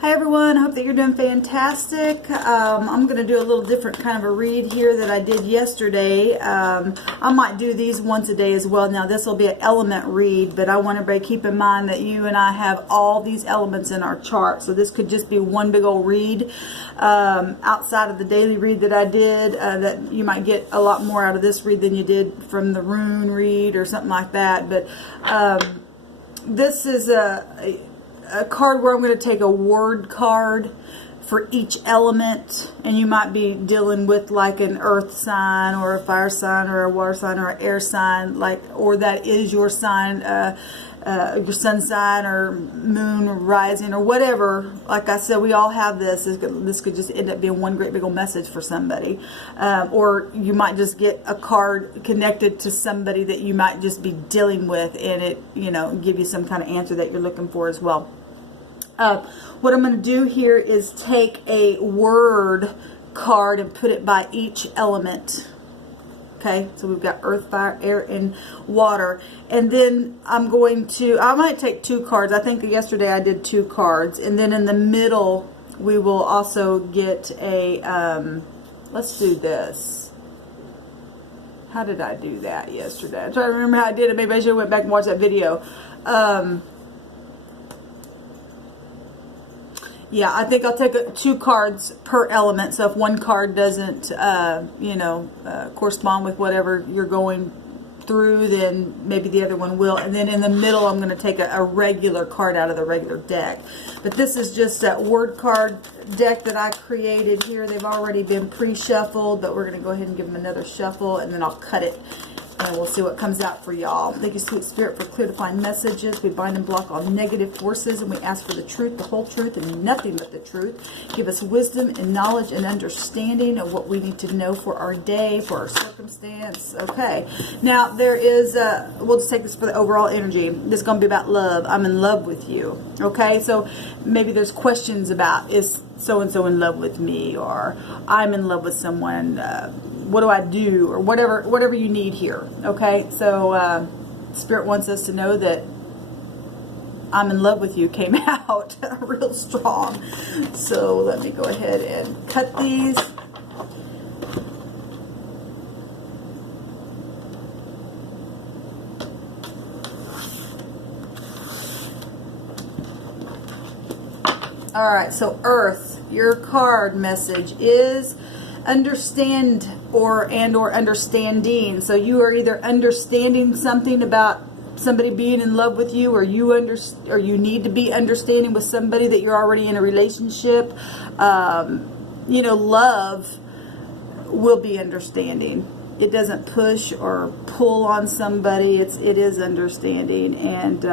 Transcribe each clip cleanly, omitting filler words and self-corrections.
Hi everyone, I hope that you're doing fantastic. I'm going to do a little different kind of a read here that I did yesterday. I might do these once a day as well. Now this will be an element read, but I want everybody to keep in mind that you and I have all these elements in our chart. So this could just be one big old read outside of the daily read that I did. That you might get a lot more out of this read than you did from the Rune read or something like that. But this is a card where I'm going to take a word card for each element, and you might be dealing with like an earth sign or a fire sign or a water sign or an air sign, or that is your sign, your sun sign or moon rising or whatever. Like I said, we all have this. This could just end up being one great big old message for somebody, or you might just get a card connected to somebody that you might just be dealing with, and it give you some kind of answer that you're looking for as well. What I'm going to do here is take a word card and put it by each element. Okay, so we've got earth, fire, air, and water. And then I might take two cards. I think yesterday I did two cards. And then in the middle, we will also get a, let's do this. How did I do that yesterday? I'm trying to remember how I did it. Maybe I should have went back and watched that video. Yeah, I think I'll take two cards per element. So if one card doesn't, correspond with whatever you're going through, then maybe the other one will. And then in the middle, I'm going to take a regular card out of the regular deck. But this is just that word card deck that I created here. They've already been pre-shuffled, but we're going to go ahead and give them another shuffle, and then I'll cut it. And we'll see what comes out for y'all. Thank you, Sweet Spirit, for clear, defined messages. We bind and block all negative forces, and we ask for the truth, the whole truth, and nothing but the truth. Give us wisdom and knowledge and understanding of what we need to know for our day, for our circumstance. Okay. Now, there is, we'll just take this for the overall energy. This is going to be about love. I'm in love with you. Okay? So maybe there's questions about, is so-and-so in love with me? Or I'm in love with someone. What do I do? Or whatever you need here. Okay, so Spirit wants us to know that I'm in love with you came out real strong. So let me go ahead and cut these. All right, so Earth, your card message is understand or understanding. So you are either understanding something about somebody being in love with you, or you need to be understanding with somebody that you're already in a relationship. Love will be understanding. It doesn't push or pull on somebody. It is understanding. And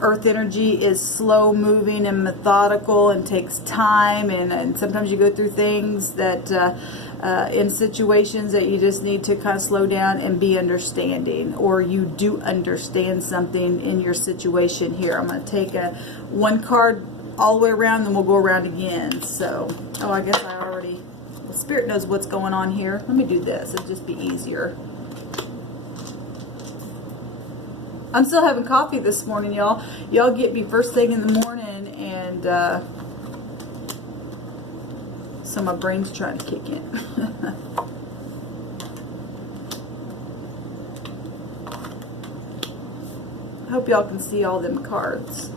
Earth energy is slow moving and methodical and takes time, and sometimes you go through things that in situations that you just need to kind of slow down and be understanding, or you do understand something in your situation here. I'm going to take one card all the way around, then we'll go around again. So, I guess the Spirit knows what's going on here. Let me do this. It'll just be easier. I'm still having coffee this morning, y'all. Y'all get me first thing in the morning, and so my brain's trying to kick in. I hope y'all can see all them cards.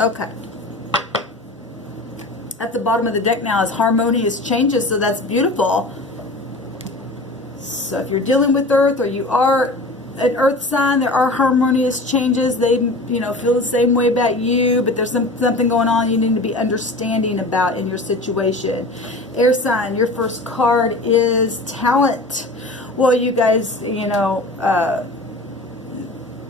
Okay. At the bottom of the deck now is Harmonious changes, so that's beautiful. So if you're dealing with Earth, or you are an earth sign, there are harmonious changes. They feel the same way about you, but there's something going on you need to be understanding about in your situation. Air sign, your first card is talent. Well, you guys,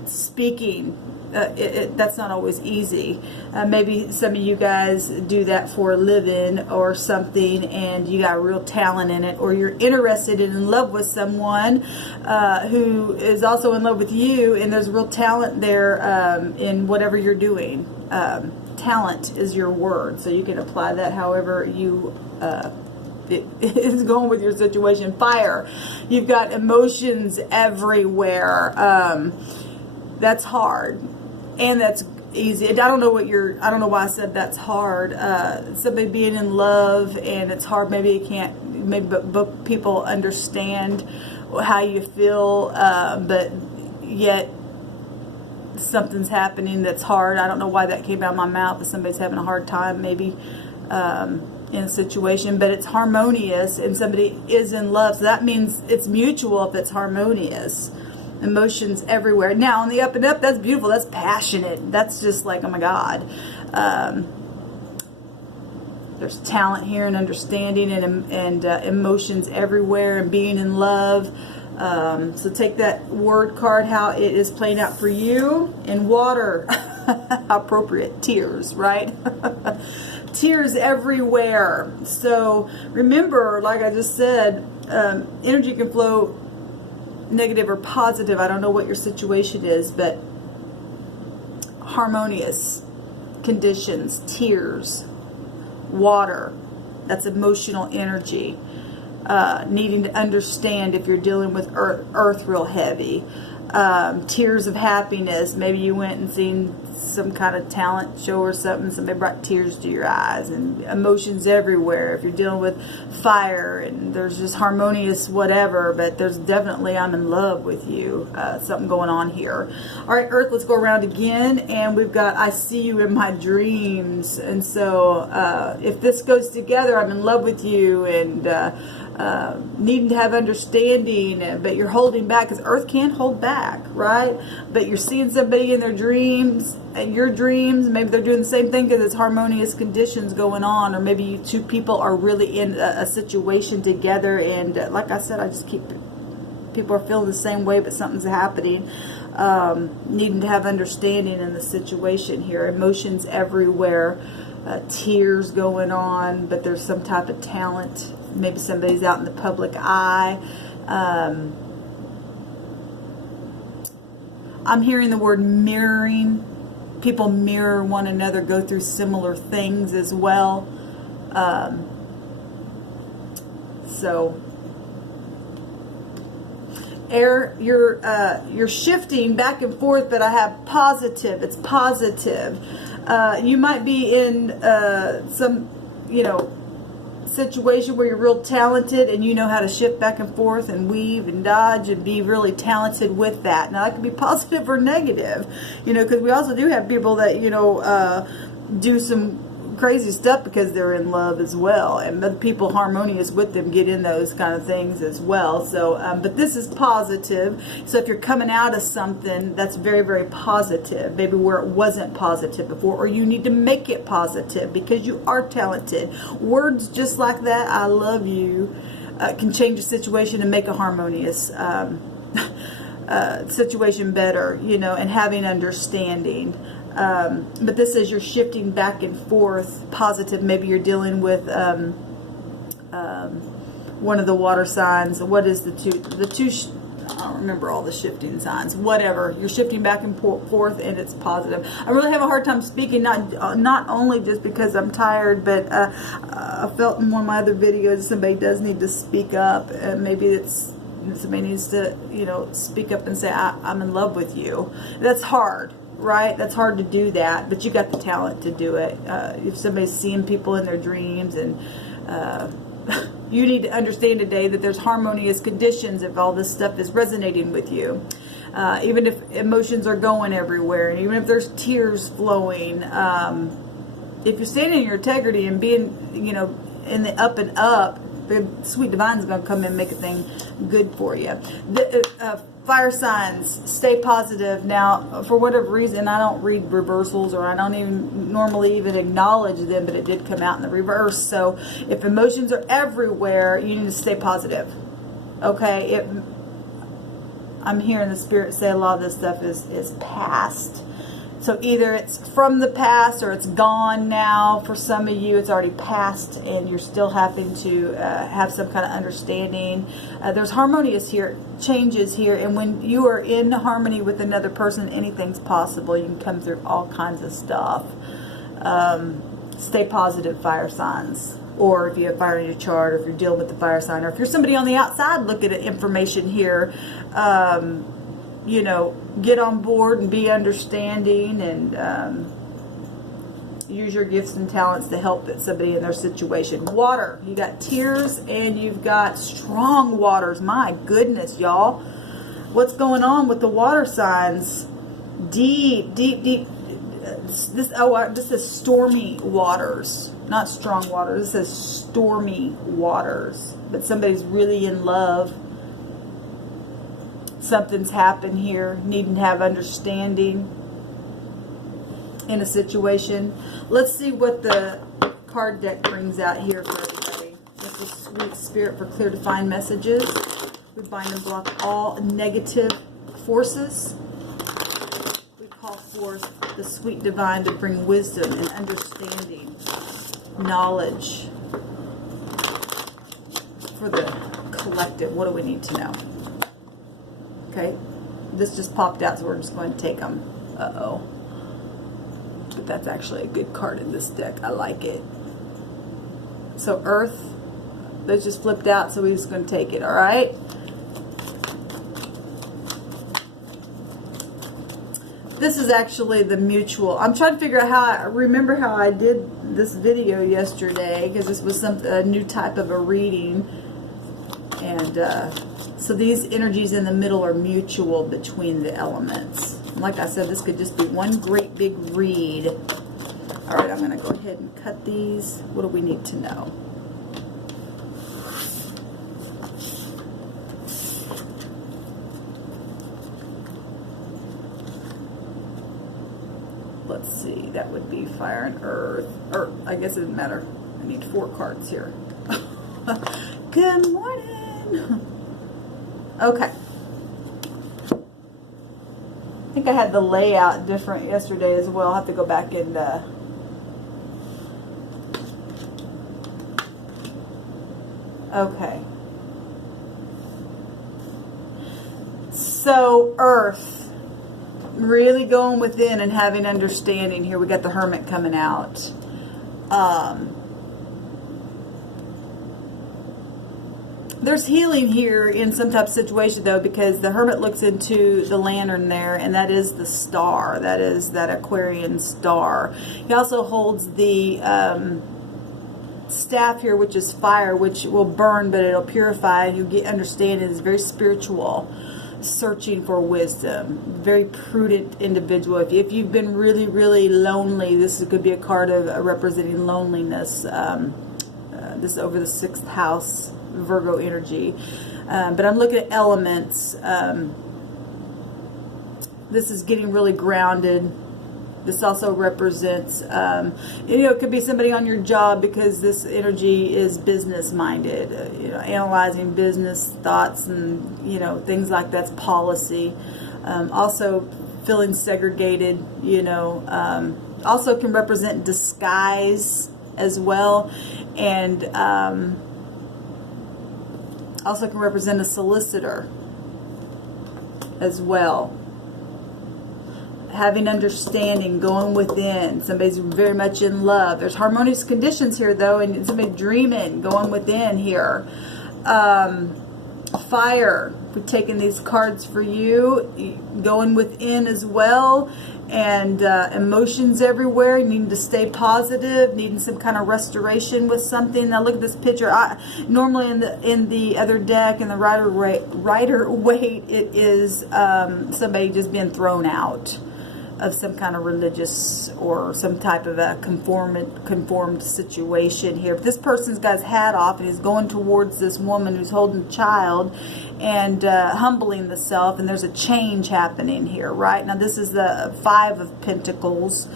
speaking, that's not always easy. Maybe some of you guys do that for a living or something, and you got real talent in it, or you're interested and in love with someone who is also in love with you, and there's real talent there in whatever you're doing. Talent is your word, so you can apply that however you it is going with your situation. Fire, you've got emotions everywhere. That's hard. And easy. I don't know why I said that's hard. Somebody being in love and it's hard. Maybe you can't. Maybe but people understand how you feel, but yet something's happening that's hard. I don't know why that came out of my mouth. But somebody's having a hard time, maybe in a situation. But it's harmonious, and somebody is in love. So that means it's mutual if it's harmonious. Emotions everywhere. Now on the up and up, that's beautiful. That's passionate. That's just like, oh my God. There's talent here and understanding and emotions everywhere and being in love. So take that word card, how it is playing out for you. In water, how appropriate. Tears, right? Tears everywhere. So remember, like I just said, energy can flow negative or positive. I don't know what your situation is, but harmonious conditions, tears, water, that's emotional energy. Needing to understand if you're dealing with earth real heavy. Tears of happiness. Maybe you went and seen some kind of talent show or something. Somebody brought tears to your eyes, and emotions everywhere. If you're dealing with fire and there's just harmonious whatever, but there's definitely I'm in love with you. Something going on here. All right, Earth, let's go around again. And we've got I see you in my dreams. And so if this goes together, I'm in love with you, and needing to have understanding, but you're holding back, because Earth can't hold back, right? But you're seeing somebody in their dreams, and your dreams, maybe they're doing the same thing because it's harmonious conditions going on, or maybe you two people are really in a situation together, and like I said, people are feeling the same way, but something's happening. Needing to have understanding in the situation here, emotions everywhere, tears going on, but there's some type of talent. Maybe somebody's out in the public eye. I'm hearing the word mirroring. People mirror one another, go through similar things as well. So air, you're shifting back and forth, but I have positive. It's positive. You might be in some, situation where you're real talented and you know how to shift back and forth and weave and dodge and be really talented with that. Now that can be positive or negative, because we also do have people that do some crazy stuff because they're in love as well, and the people harmonious with them get in those kind of things as well. So but this is positive. So if you're coming out of something that's very, very positive, maybe where it wasn't positive before, or you need to make it positive because you are talented, words just like that, I love you, can change a situation and make a harmonious situation better, and having understanding. But this is you're shifting back and forth, positive. Maybe you're dealing with one of the water signs. What is the two? I don't remember all the shifting signs. Whatever, you're shifting back and forth, and it's positive. I really have a hard time speaking, not only just because I'm tired, but I felt in one of my other videos somebody does need to speak up, and maybe somebody needs to speak up and say I'm in love with you. That's hard. Right? That's hard to do that, but you got the talent to do it. If somebody's seeing people in their dreams, and you need to understand today that there's harmonious conditions if all this stuff is resonating with you. Even if emotions are going everywhere, and even if there's tears flowing, if you're standing in your integrity and being, in the up and up, the sweet divine's going to come in and make a thing good for you. Fire signs, stay positive. Now, for whatever reason, I don't read reversals, or I don't even normally even acknowledge them, but it did come out in the reverse. So if emotions are everywhere, you need to stay positive. Okay? I'm hearing the Spirit say a lot of this stuff is past. So either it's from the past or it's gone now. For some of you, it's already passed and you're still having to have some kind of understanding. There's harmonious here, changes here. And when you are in harmony with another person, anything's possible. You can come through all kinds of stuff. Stay positive, fire signs. Or if you have fire in your chart, or if you're dealing with the fire sign, or if you're somebody on the outside looking at information here, you know, get on board and be understanding, and use your gifts and talents to help somebody in their situation. Water, you got tears and you've got strong waters. My goodness, y'all. What's going on with the water signs? Deep, deep, deep. This is stormy waters, not strong waters. This is stormy waters. But somebody's really in love. Something's happened here. Needing to have understanding in a situation. Let's see what the card deck brings out here for everybody. It's a sweet spirit for clear, defined messages. We bind and block all negative forces. We call forth the sweet divine to bring wisdom and understanding, knowledge for the collective. What do we need to know? Okay, this just popped out, so we're just going to take them. Uh-oh. But that's actually a good card in this deck. I like it. So Earth, those just flipped out, so we're just going to take it, all right? This is actually the mutual. I'm trying to figure out how, remember how I did this video yesterday, because this was a new type of a reading. And so these energies in the middle are mutual between the elements. Like I said, this could just be one great big read. All right, I'm going to go ahead and cut these. What do we need to know? Let's see, that would be fire and earth. Or, I guess it doesn't matter. I need 4 cards here. Good morning. Okay. I think I had the layout different yesterday as well. I'll have to go back and okay. So Earth, really going within and having understanding here. We got the Hermit coming out. There's healing here in some type of situation, though, because the Hermit looks into the lantern there, and that is the star. That is that Aquarian star. He also holds the staff here, which is fire, which will burn, but it'll purify. You'll get understanding. It's very spiritual, searching for wisdom. Very prudent individual. If you've been really, really lonely, this could be a card of representing loneliness. This is over the 6th house. Virgo energy, but I'm looking at elements. This is getting really grounded. This also represents, it could be somebody on your job, because this energy is business minded, analyzing business thoughts and, things like that's policy. Also feeling segregated, also can represent disguise as well. And, also can represent a solicitor as well. Having understanding, going within. Somebody's very much in love. There's harmonious conditions here, though, and somebody dreaming, going within here. Fire. We're taking these cards for you. Going within as well. And emotions everywhere, needing to stay positive, needing some kind of restoration with something. Now look at this picture. Normally in the other deck, in the Rider Waite, it is somebody just being thrown out of some kind of religious or some type of a conformed situation here. But this person's got his hat off and he's going towards this woman who's holding a child and humbling the self, and there's a change happening here, right? Now this is the 5 of Pentacles.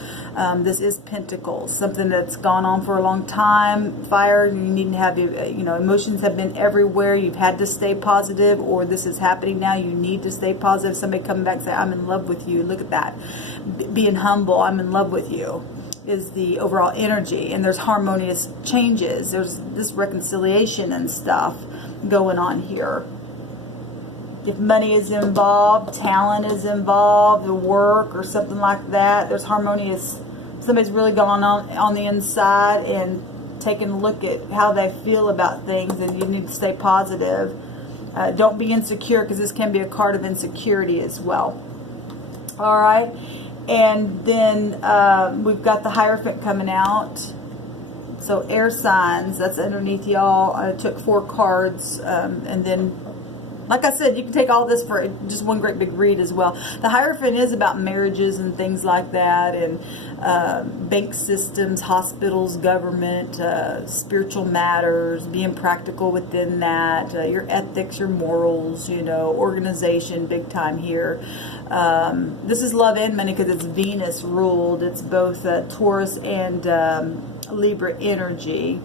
This is Pentacles, something that's gone on for a long time. Fire, you need to have, emotions have been everywhere. You've had to stay positive, or this is happening now. You need to stay positive. Somebody coming back and say, I'm in love with you. Look at that. Being humble, I'm in love with you, is the overall energy. And there's harmonious changes. There's this reconciliation and stuff going on here. If money is involved, talent is involved, the work or something like that, there's harmonious. Somebody's really gone on the inside and taking a look at how they feel about things, and you need to stay positive. Don't be insecure, because this can be a card of insecurity as well. All right. And then we've got the Hierophant coming out. So air signs, that's underneath y'all. I took 4 cards. And then, like I said, you can take all this for just one great big read as well. The Hierophant is about marriages and things like that, and bank systems, hospitals, government, spiritual matters, being practical within that, your ethics, your morals, you know, organization, big time here. This is love and money because it's Venus ruled. It's both Taurus and Libra energy.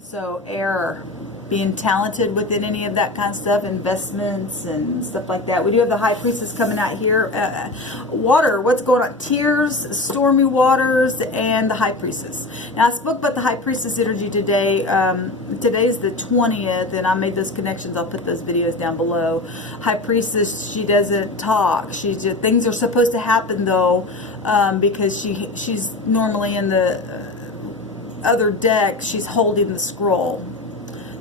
So air, being talented within any of that kind of stuff, investments and stuff like that. We do have the High Priestess coming out here. Water, what's going on? Tears, stormy waters, and the High Priestess. Now, I spoke about the High Priestess energy today. Today's the 20th, and I made those connections. I'll put those videos down below. High Priestess, she doesn't talk. Things are supposed to happen, though, because she's normally in the other deck. She's holding the scroll.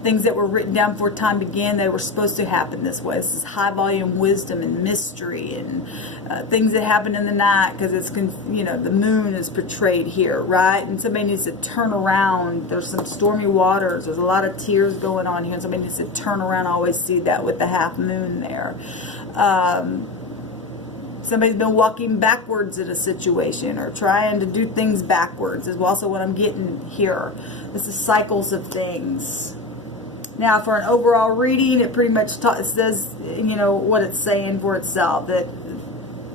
Things that were written down before time began, they were supposed to happen this way. This is high volume wisdom and mystery, and things that happen in the night, because it's, you know, the moon is portrayed here, right? And somebody needs to turn around. There's some stormy waters. There's a lot of tears going on here, and somebody needs to turn around. I always see that with the half moon there. Somebody's been walking backwards in a situation, or trying to do things backwards is also what I'm getting here. This is cycles of things. Now, for an overall reading, it pretty much says, you know, what it's saying for itself, that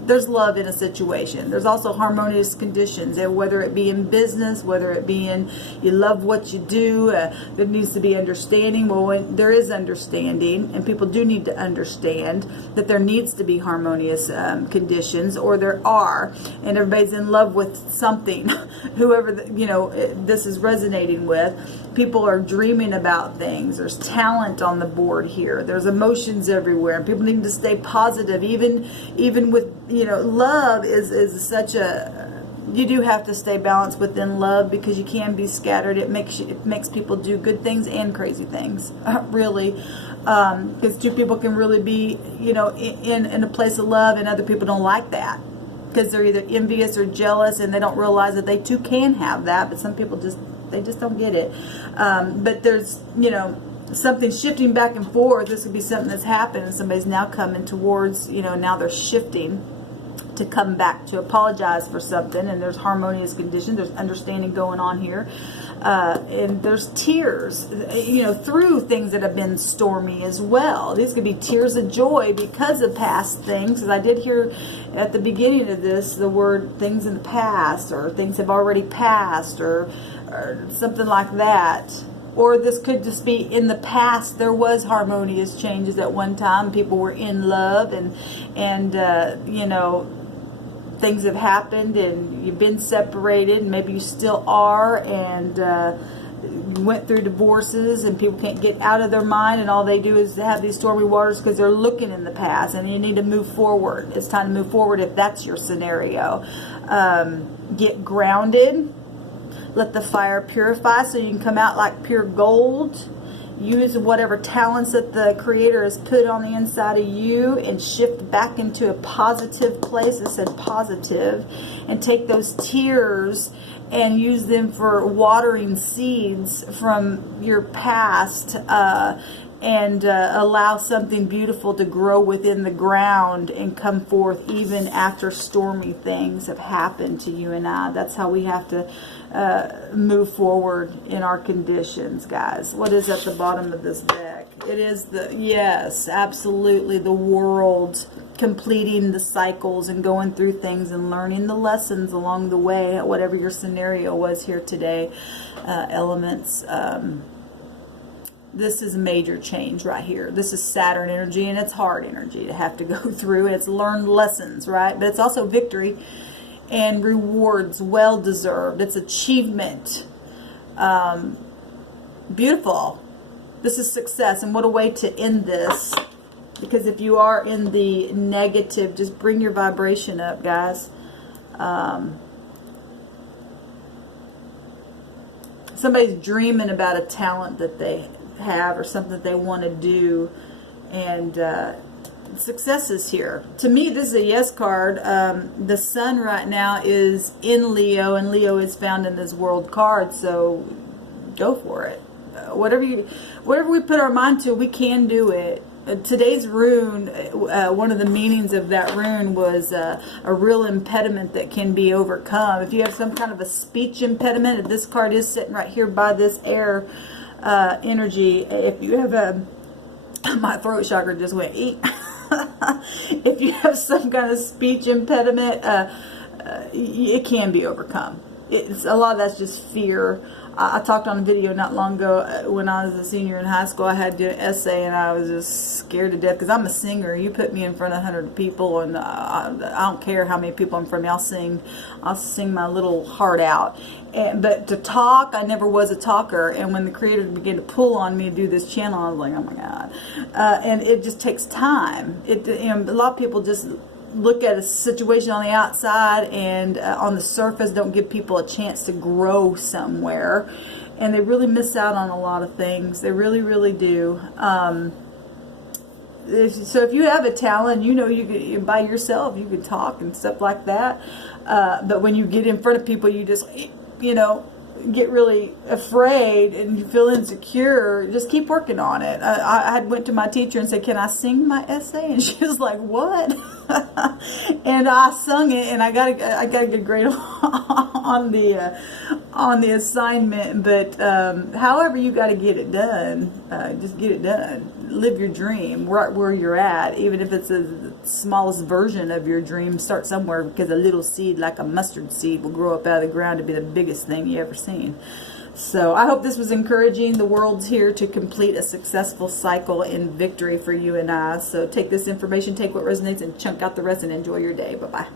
there's love in a situation. There's also harmonious conditions, and whether it be in business, whether it be in you love what you do, there needs to be understanding. Well, when there is understanding, and people do need to understand that there needs to be harmonious conditions, or there are, and everybody's in love with something, whoever this is resonating with. People are dreaming about things. There's talent on the board here. There's emotions everywhere, and people need to stay positive, even with, you know, love is such a, you do have to stay balanced within love, because you can be scattered. It makes people do good things and crazy things, really, because two people can really be, you know, in a place of love, and other people don't like that, because they're either envious or jealous, and they don't realize that they too can have that. But some people just don't get it. But there's, you know, something shifting back and forth. This could be something that's happened, and somebody's now coming towards, you know, now they're shifting to come back to apologize for something, and there's harmonious condition. There's understanding going on here, and there's tears, you know, through things that have been stormy as well. These could be tears of joy because of past things, because I did hear at the beginning of this the word things in the past, or things have already passed, or something like that. Or this could just be in the past there was harmonious changes at one time. People were in love, and you know, things have happened, and you've been separated, and maybe you still are, and you went through divorces, and people can't get out of their mind, and all they do is have these stormy waters because they're looking in the past, and you need to move forward. It's time to move forward if that's your scenario. Get grounded. Let the fire purify so you can come out like pure gold. Use whatever talents that the Creator has put on the inside of you, and shift back into a positive place. It said positive. And take those tears and use them for watering seeds from your past, and allow something beautiful to grow within the ground and come forth even after stormy things have happened to you and I. That's how we have to move forward in our conditions, guys. What is at the bottom of this deck? It is yes, absolutely, the world, completing the cycles and going through things and learning the lessons along the way, whatever your scenario was here today, elements. This is major change right here. This is Saturn energy, and it's hard energy to have to go through. It's learned lessons, right? But it's also victory and rewards, well deserved. It's achievement. Beautiful. This is success, and what a way to end this. Because if you are in the negative, just bring your vibration up, guys. somebody's dreaming about a talent that they have or something that they want to do, and success is here. To me, this is a yes card. The sun right now is in Leo, and Leo is found in this world card, so go for it. Whatever we put our mind to, we can do it. Today's rune, one of the meanings of that rune was a real impediment that can be overcome. If you have some kind of a speech impediment, this card is sitting right here by this air energy. If you have my throat chakra just went eek. If you have some kind of speech impediment, it can be overcome. A lot of that's just fear. I talked on a video not long ago when I was a senior in high school. I had to do an essay, and I was just scared to death because I'm a singer. You put me in front of 100 people, and I don't care how many people in front of me. I'll sing my little heart out. But to talk, I never was a talker. And when the creator began to pull on me to do this channel, I was like, oh my God. And it just takes time. A lot of people just look at a situation on the outside and on the surface don't give people a chance to grow somewhere, and they really miss out on a lot of things. They really, really do. So if you have a talent, you by yourself, you can talk and stuff like that, but when you get in front of people, you just get really afraid and you feel insecure. Just keep working on it. I went to my teacher and said, can I sing my essay? And she was like, what? And I sung it, and I got a good grade on the assignment. But however, you got to get it done. Just get it done. Live your dream right where you're at, even if it's the smallest version of your dream. Start somewhere, because a little seed like a mustard seed will grow up out of the ground to be the biggest thing you ever seen. So I hope this was encouraging. The world's here to complete a successful cycle in victory for you and I. So take this information, take what resonates, and chunk out the rest, and enjoy your day. Bye-bye.